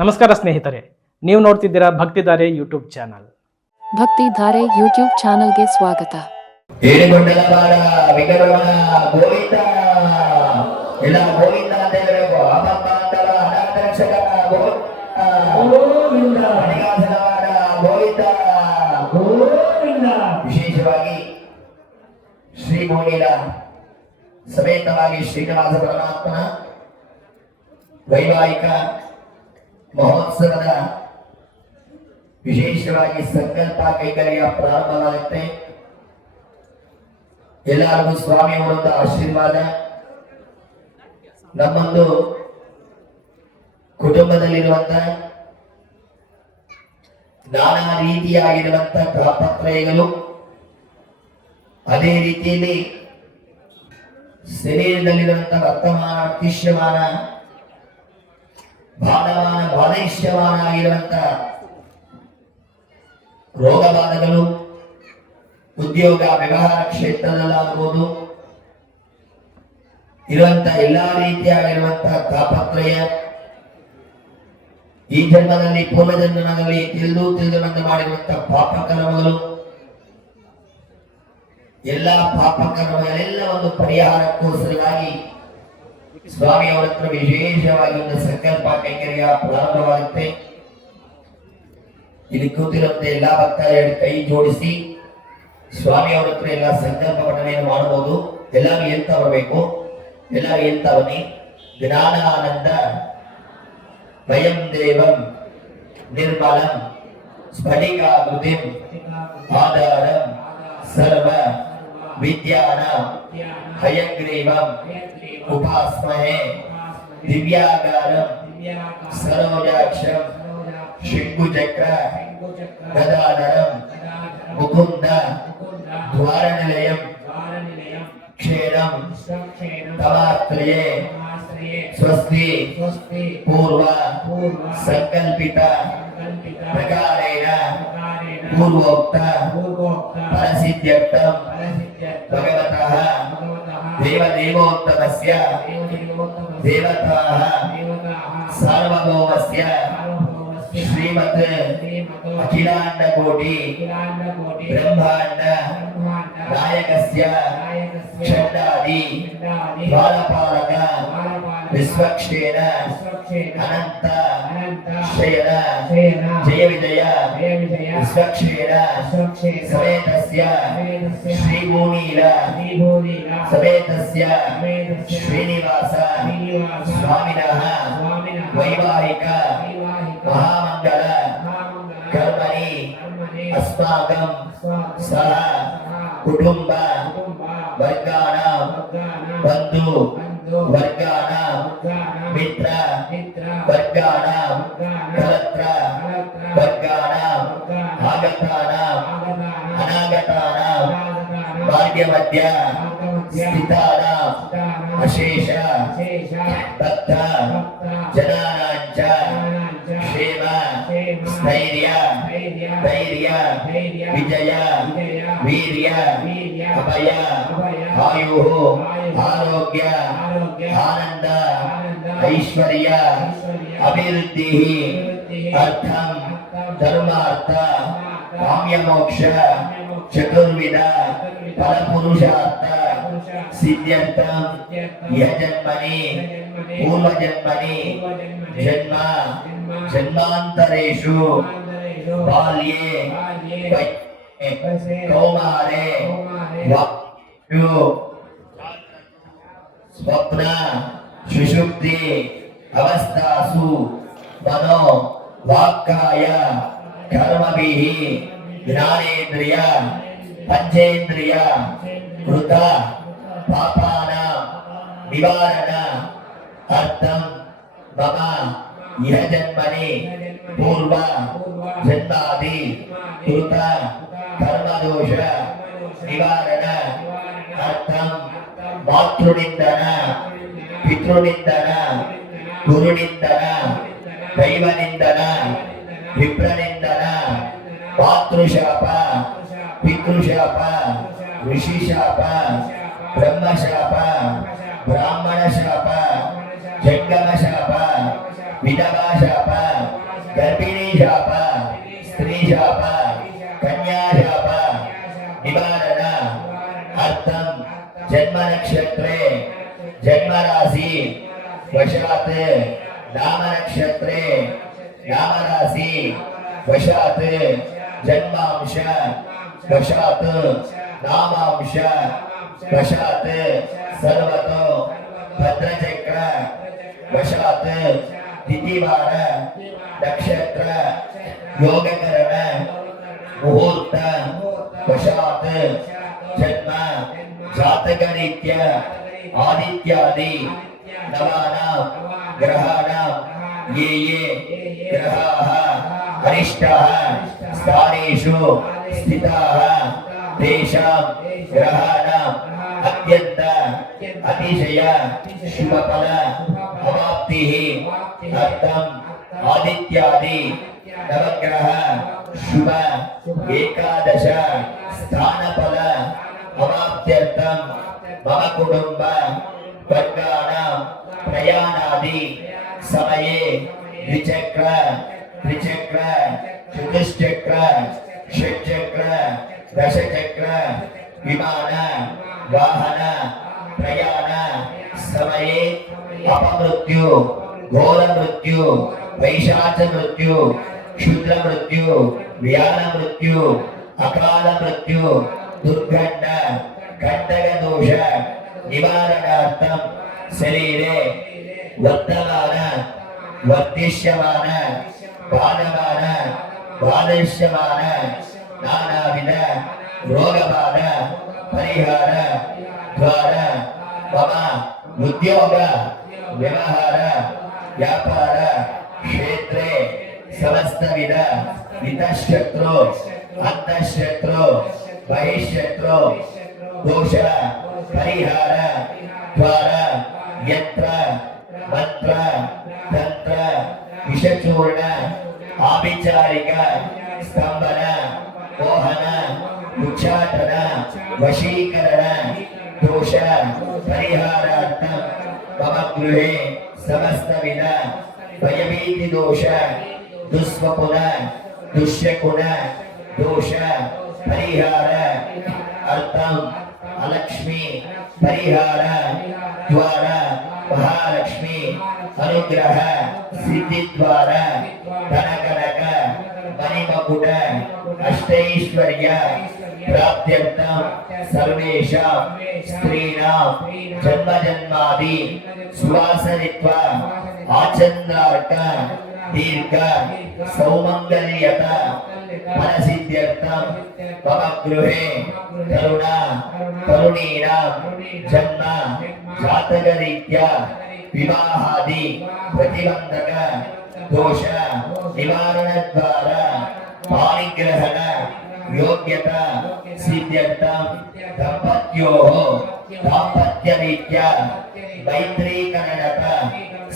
ನಮಸ್ಕಾರ ಸ್ನೇಹಿತರೆ, ನೀವು ನೋಡ್ತಿದ್ದೀರಾ Bhaktidhare YouTube channel. Bhaktidhare YouTube ಚಾನಲ್ಗೆ ಸ್ವಾಗತ. ಏಳಿಗೊಂಡಲವಾಡ ವಿಗಡವನ ಗೋವಿಂದ ಎಲ್ಲ ಗೋವಿಂದ ಅಂತ ಹೇಳಬೇಕು. ಅಪಂಬಾಂಧವ ಅನಾಥರಕ್ಷಕ ಗೋವಿಂದ ಮಣಿಗಾಸನವಾಡ ಗೋವಿಂದ ಗೋವಿಂದ. ವಿಶೇಷವಾಗಿ ಶ್ರೀಮೂಲಿಲ ಸಮೇತವಾಗಿ ಶ್ರೀನಿವಾಸ ಪರಮಾತ್ಮನ ವೈವಾಹಿಕ ಮಹೋತ್ಸವದ ವಿಶೇಷವಾಗಿ ಸಂಕಲ್ಪ ಕೈಕರ್ಯ ಪ್ರಾರಂಭವಾಗುತ್ತೆ. ಎಲ್ಲರಿಗೂ ಸ್ವಾಮಿಯವರ ಆಶೀರ್ವಾದ. ನಮ್ಮೊಂದು ಕುಟುಂಬದಲ್ಲಿರುವಂತ ನಾನಾ ರೀತಿಯಾಗಿರುವಂತ ತಾಪತ್ರಯಗಳು, ಅದೇ ರೀತಿಯಲ್ಲಿ ಶರೀರದಲ್ಲಿರುವಂತ ವರ್ತಮಾನ ಅತಿಶ್ಯಮಾನ ಬಾಧಮಾನ ಬಾಧೈಶ್ಯಮಾನ ಆಗಿರುವಂತ ರೋಗಬಾಧಗಳು, ಉದ್ಯೋಗ ವ್ಯವಹಾರ ಕ್ಷೇತ್ರದಲ್ಲಾಗಬಹುದು ಇರುವಂತ ಎಲ್ಲಾ ರೀತಿಯಾಗಿರುವಂತಹ ತಾಪತ್ರಯ, ಈ ಜನ್ಮದಲ್ಲಿ ಪೂರ್ವ ಜನ್ಮದಲ್ಲಿ ತಿಳಿದು ಮಾಡಿರುವಂತಹ ಪಾಪಕರ್ಮಗಳು, ಎಲ್ಲಾ ಪಾಪಕರ್ಮಗಳೆಲ್ಲ ಒಂದು ಪರಿಹಾರಕ್ಕೋಸ್ಕರವಾಗಿ ಸ್ವಾಮಿಯವರ ಹತ್ರ ವಿಶೇಷವಾಗಿ ಒಂದು ಸಂಕಲ್ಪ ಕೈಂಕರ್ಯ ಪ್ರಾರಂಭವಾಗುತ್ತೆ. ಇಲ್ಲಿ ಕೂತಿರುವಂತೆ ಎಲ್ಲಾ ಭಕ್ತರು ಕೈ ಜೋಡಿಸಿ ಸ್ವಾಮಿಯವರ ಹತ್ರ ಎಲ್ಲ ಸಂಕಲ್ಪ ಪಠಣೆಯನ್ನು ಮಾಡಬಹುದು. ಎಲ್ಲರೂ ಎಂತ ಬರಬೇಕು, ಎಲ್ಲರೂ ಎಂತ ಬನ್ನಿ. ಜ್ಞಾನಾನಂದ ವಯಂ ದೇವಂ ನಿರ್ಮಲಂ ಸ್ಫಟಿಕಾಕೃತಿಂ ಆಧಾರಂ ಸರ್ವ ವಿದ್ಯಾನಾಂ ಹಯಗ್ರೀವಂ ಉಪಾಸ್ಮಹೇ ದಿವ್ಯಾಗಾರಂ ಸರೋಜಾಕ್ಷಂ ಶಂಕುಚಕ್ರ ಗದಾಧರಂ ಮುಕುಂದ ದ್ವಾರನಿಲಯಂ ಕ್ಷೇರಂ ತಮಾತ್ರಯೇ ಸ್ವಸ್ತಿ ಪೂರ್ವ ಸಂಕಲ್ಪಿತ ಪ್ರಕಾರೇಣ ಪೂರ್ವೋಕ್ತ ಫಲಸಿದ್ಧ್ಯರ್ಥಂ ಭಗವತಃ ದೇವದೇವೋತ್ತಮಸ್ಯ ದೇವತಾಃ ಸಾರ್ವಭೌಮಸ್ಯ ಶ್ರೀಮತ್ ಅಖಿಲಾಂಡ ಕೋಟಿ ಬ್ರಹ್ಮಾಂಡ ನಾಯಕಸ್ಯ ಷಡ್ಡಾದಿ ದ್ವಾರಪಾಲಕ ವಿಶ್ವಕ್ಷೇಣ ಅನಂತ ಶಯನ ಜಯ ವಿಜಯ ವಿಶ್ವಕ್ಷೇಣ ಸಮೇತಸ್ಯ ಶ್ರೀಭೂಮೀಲ ಸಮೇತಸ್ಯ ಶ್ರೀನಿವಾಸ ಸ್ವಾಮಿನಃ ವೈವಾಹಿಕ ಮಹಾಮಂಗಲ ಕರ್ಮಣಿ ಅಸ್ಮಾಕಂ ಸಹ ಕುಟುಂಬ ವರ್ಗಾನಾಂ ಬಂಧು ವರ್ಗಾನಾಂ ಮಿತ್ರ ವರ್ಗಾನಾಂ ಕಲತ್ರ ವರ್ಗಾನಾಂ ಆಗತಾನಾಂ ಅನಾಗತಾನಾಂ ಭಾಗ್ಯವದ್ಯ ಸ್ಥಿತಾನಾಂ ಅಶೇಷ ಭಕ್ತ ಜನಾನಾಂಚ ಕ್ಷೇಮ ಸ್ಥೈರ್ಯ ಧೈರ್ಯ ವಿಜಯ ವೀರ್ಯ ಅಭಯ ಆಯು ಆರೋಗ್ಯ ಆನಂದ ಐಶ್ವರ್ಯ ಅಭಿವೃದ್ಧಿ ಅರ್ಥಂ ಧರ್ಮಾರ್ಥ ಕಾಮ್ಯ ಮೋಕ್ಷ ಚತುರ್ವಿಧ ಫಲಪುರುಷಾರ್ಥ ಸಿದ್ಧ್ಯರ್ಥಂ ಯಜನ್ಮನಿ ಪೂರ್ವಜನ್ಮನಿ ಜನ್ಮ ಜನ್ಮಾಂತರೇಷು ಬಾಲ್ಯೆ ಕೌಮಾರೆ ವಾಯು ಸ್ವಪ್ನ ಸುಷುಪ್ತಿ ಅವಸ್ಥಾಸು ಮನೋ ವಾಕ್ಕಾಯ ಕರ್ಮಭಿಃ ಜ್ಞಾನೇಂದ್ರಿಯ ಪಂಚೇಂದ್ರಿಯ ಕೃತ ಪಾಪಾನಾಂ ನಿವಾರಣ ಅರ್ಥಂ ಮಮ ಇಹ ಜನ್ಮನಿ ಪೂರ್ವ ಜನ್ಮಾದಿ ಕೃತ ಕರ್ಮದೋಷ ನಿವಾರಣ ಅರ್ಥಂ ಮಾತೃನಿಂದನ ಪಿತೃನಿಂದನ ಗುರುನಿಂದನ ದೈವನಿಂದನ ವಿಪ್ರನಿಂದನ ಮಾತೃಶಾಪ ಪಿತೃಶಾಪ ಋಷಿಶಾಪ ಬ್ರಹ್ಮಶಾಪ ಬ್ರಾಹ್ಮಣ ಶಾಪ ಜಂಗಮ ಶಾಪ ವಿಧವಾ ಶಾಪ वशात् नाम नक्षत्रे नाम राशि वशात् जन्मांश वशात् नामांश वशात् सर्वतो भद्रचक्र वशात् तिथिवार नक्षत्र योगकरण मुहूर्त वशात् जन्म जातकरीत्या आदित्यादि नवानां ग्रहाणां ये ग्रहाः अरिष्टाः स्थानेषु स्थिताः तेषां ग्रहाणाम् अत्यन्त अतिशय शुभफल अवाप्तिः अर्थम् आदित्यादि नवग्रह शुभ एकादश स्थानफल अवाप्त्यर्थं मम कुटुंब वर्गाणां प्रयाणादि समये द्विचक्र त्रिचक्र चतुश्चक्र षट्चक्र दशचक्र विमान वाहन प्रयाण समये अपमृत्यु घोर मृत्यु वैशाच मृत्यु क्षुद्र मृत्यु व्यान मृत्यु अकाल मृत्यु दुर्घट कंटक दोष निवारणार्थं शरीरे वर्तमान वर्तिष्यमान बाधमान बाधिष्यमान नानाविध रोगबाध परिहार द्वारा मम उद्योग व्यवहार व्यापार क्षेत्रे समस्तविध हितशत्रु अंतशत्रु बहिशत्रु दोष परिहार द्वारा यंत्र मंत्र तंत्र विषचूर्ण आभिचारिक स्तंभन मोहन उच्चाटन वशीकरण दोष परिहारार्थं मम गृहे समस्तविध भयभीति दोष दुष्वपुन दुष्यगुण दोष परिहार अर्थं अलक्ष्मी परिहार द्वारा महालक्ष्मी अनुग्रह सिद्धि द्वारा धनकनक मणिमकुट अष्टैश्वर्य प्राप्त्यर्थं सर्वेषां स्त्रीणां जन्मजन्मादि सुवासरित्व आचन्द्रार्क दीर्घ सौमङ्गल्यत फलसिद्ध्यर्थं मम गृहे करुणा करुणीनां जन्म जातकरीत्या विवाहादि प्रतिबंधक दोष निवारण द्वारा पाणिग्रहण योग्यता सिद्ध्यर्थं दंपत्योः दाम्पत्यरीत्या मैत्रीकरणक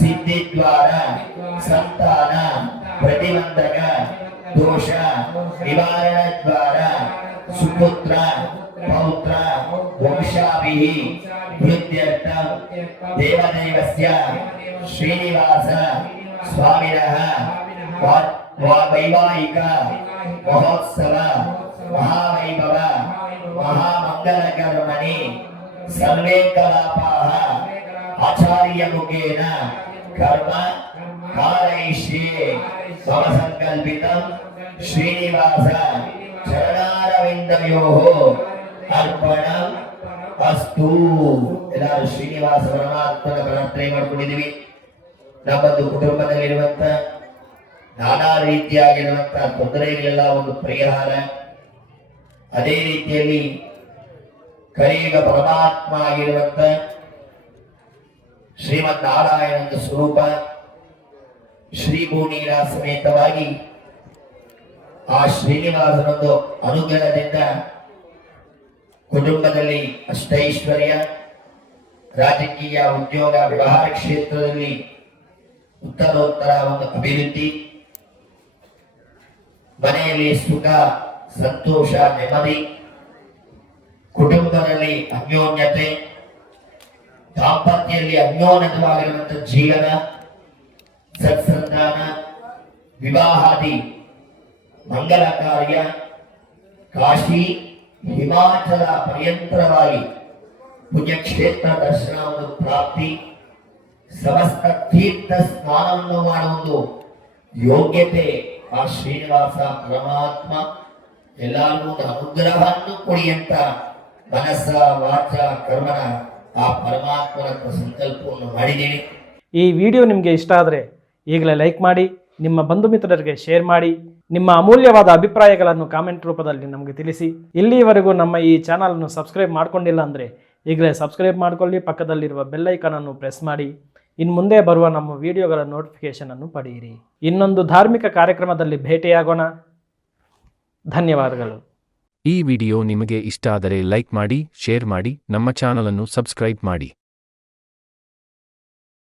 सिद्धि द्वारा संतान प्रतिबंधक दोष निवारण द्वारा सुपुत्र पौत्र वंशाभिः वृद्ध्यर्थं देवदेवस्य श्रीनिवास स्वामिनः वैवाहिक महोत्सव महावैभव महामंगलकर्मणि सर्वे कलापाः आचार्यमुखेन कर्म कारयिष्ये मम संकल्पितं श्रीनिवास चरणारविन्दयोः अर्पणम् अस्तु। ಎಲ್ಲರೂ ಶ್ರೀನಿವಾಸ ಪರಮಾತ್ಮನ ಪ್ರಾರ್ಥನೆ ಮಾಡಿಕೊಂಡಿದ್ದೀವಿ. ನಮ್ಮದು ಕುಟುಂಬದಲ್ಲಿರುವಂತ ನಾನಾ ರೀತಿಯಾಗಿರುವಂತ ತೊಂದರೆಗಳೆಲ್ಲ ಒಂದು ಪರಿಹಾರ, ಅದೇ ರೀತಿಯಲ್ಲಿ ಕಲಿಯುಗ ಪರಮಾತ್ಮ ಆಗಿರುವಂತ ಶ್ರೀಮದ್ ನಾರಾಯಣನ ಸ್ವರೂಪ ಶ್ರೀ ಭೂನೀರ ಸಮೇತವಾಗಿ ಆ ಶ್ರೀನಿವಾಸನೊಂದು ಅನುಗ್ರಹದಿಂದ ಕುಟುಂಬದಲ್ಲಿ ಅಷ್ಟೈಶ್ವರ್ಯ, ರಾಜಕೀಯ, ಉದ್ಯೋಗ, ವ್ಯವಹಾರ ಕ್ಷೇತ್ರದಲ್ಲಿ ಉತ್ತರೋತ್ತರ ಒಂದು ಅಭಿವೃದ್ಧಿ, ಮನೆಯಲ್ಲಿ ಸುಖ, ಸಂತೋಷ, ನೆಮ್ಮದಿ, ಕುಟುಂಬದಲ್ಲಿ ಅನ್ಯೋನ್ಯತೆ, ದಾಂಪತ್ಯದಲ್ಲಿ ಅನ್ಯೋನ್ಯತವಾಗಿರುವಂತಹ ಜೀವನ, ಸತ್ಸಂತಾನ, ವಿವಾಹಾದಿ ಮಂಗಲ ಕಾರ್ಯ, ಕಾಶಿ ಹಿಮಾಚಲ ಪರ್ಯಂತರವಾಗಿ ಪುಣ್ಯಕ್ಷೇತ್ರ ದರ್ಶನವನ್ನು ಪ್ರಾಪ್ತಿ, ಸಮಸ್ತ ತೀರ್ಥ ಸ್ನಾನವನ್ನು ಮಾಡುವ ಒಂದು ಯೋಗ್ಯತೆ ಆ ಶ್ರೀನಿವಾಸ ಪರಮಾತ್ಮ ಎಲ್ಲರಿಗೂ ಒಂದು ಅನುಗ್ರಹವನ್ನು ಕೊಡಿ ಅಂತ ಮನಸ್ಸ ವಾಚ ಕರ್ಮನ ಆ ಪರಮಾತ್ಮನ ಸಂಕಲ್ಪವನ್ನು ಮಾಡಿದ್ದೇನೆ. ಈ ವಿಡಿಯೋ ನಿಮಗೆ ಇಷ್ಟ ಆದರೆ ಈಗಲೇ ಲೈಕ್ ಮಾಡಿ, ನಿಮ್ಮ ಬಂಧು ಮಿತ್ರರಿಗೆ ಶೇರ್ ಮಾಡಿ, ನಿಮ್ಮ ಅಮೂಲ್ಯವಾದ ಅಭಿಪ್ರಾಯಗಳನ್ನು ಕಾಮೆಂಟ್ ರೂಪದಲ್ಲಿ ನಮಗೆ ತಿಳಿಸಿ. ಇಲ್ಲಿಯವರೆಗೂ ನಮ್ಮ ಈ ಚಾನಲನ್ನು ಸಬ್ಸ್ಕ್ರೈಬ್ ಮಾಡ್ಕೊಂಡಿಲ್ಲ ಅಂದರೆ ಈಗಲೇ ಸಬ್ಸ್ಕ್ರೈಬ್ ಮಾಡಿಕೊಳ್ಳಿ, ಪಕ್ಕದಲ್ಲಿರುವ ಬೆಲ್ ಐಕಾನನ್ನು ಪ್ರೆಸ್ ಮಾಡಿ. ಇನ್ನು ಮುಂದೆ ಬರುವ ನಮ್ಮ ವಿಡಿಯೋಗಳ ನೋಟಿಫಿಕೇಶನ್ ಅನ್ನು ಪಡೆಯಿರಿ. ಇನ್ನೊಂದು ಧಾರ್ಮಿಕ ಕಾರ್ಯಕ್ರಮದಲ್ಲಿ ಭೇಟಿಯಾಗೋಣ. ಧನ್ಯವಾದಗಳು. ಈ ವಿಡಿಯೋ ನಿಮಗೆ ಇಷ್ಟ ಆದರೆ ಲೈಕ್ ಮಾಡಿ, ಶೇರ್ ಮಾಡಿ, ನಮ್ಮ ಚಾನಲನ್ನು ಸಬ್ಸ್ಕ್ರೈಬ್ ಮಾಡಿ.